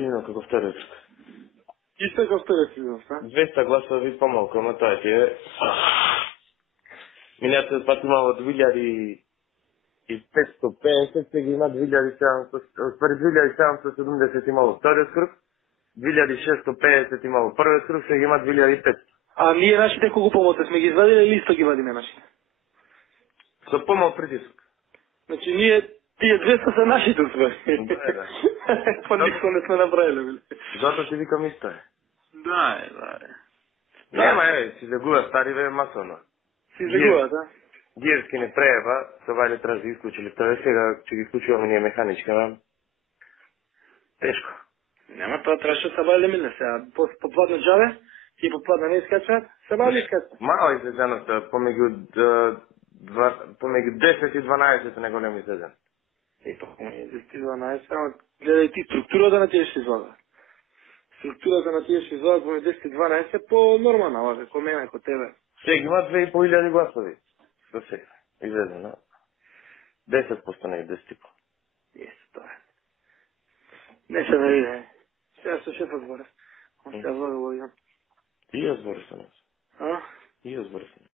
Нино како вториот. Исто како вториот сезон, а? 200 гласови помалку, ама тоа ти е. Минатиот пат имало 2550, сега има 2700, пред 2770 имало вториот круг, 2650 имало првиот круг, сега има 2500. А ние нашите колку помалку сме ги извадиле или исто ги вадиме нашите? Со помал притисок. Значи ние тие 200 са нашите уствари. Да. Па никто не сме направиле, биле. Затоа ти викам исто е. Да, да. Нема, си загува стариве масовно. Си загува, да? Гирски не преева, се вали трябва да ги изключили. Тоа сега, че ги изключуваме ние механичка, но тешко. Нема, тоа требаше да се бавиле мине сега. Попладна джаве, и попладна не искачат, се бавили искачат. Мало излезеността, помеѓу 10 и 12 неголем излезен. И па, 10-12, ама гледај ти структурата на тие што извадат. Структурата на тие што извадат помеѓу 10 и 12 е по-нормална, ова како мене, како тебе. Сега има 2500 гласови. До сега. Излезено. 10% не е 10 по. Јесте, тоа е. Не се да виде. Сега со шефот зборев. Он се влага во јан. И ја збори со нас. А? И ја збори со нас.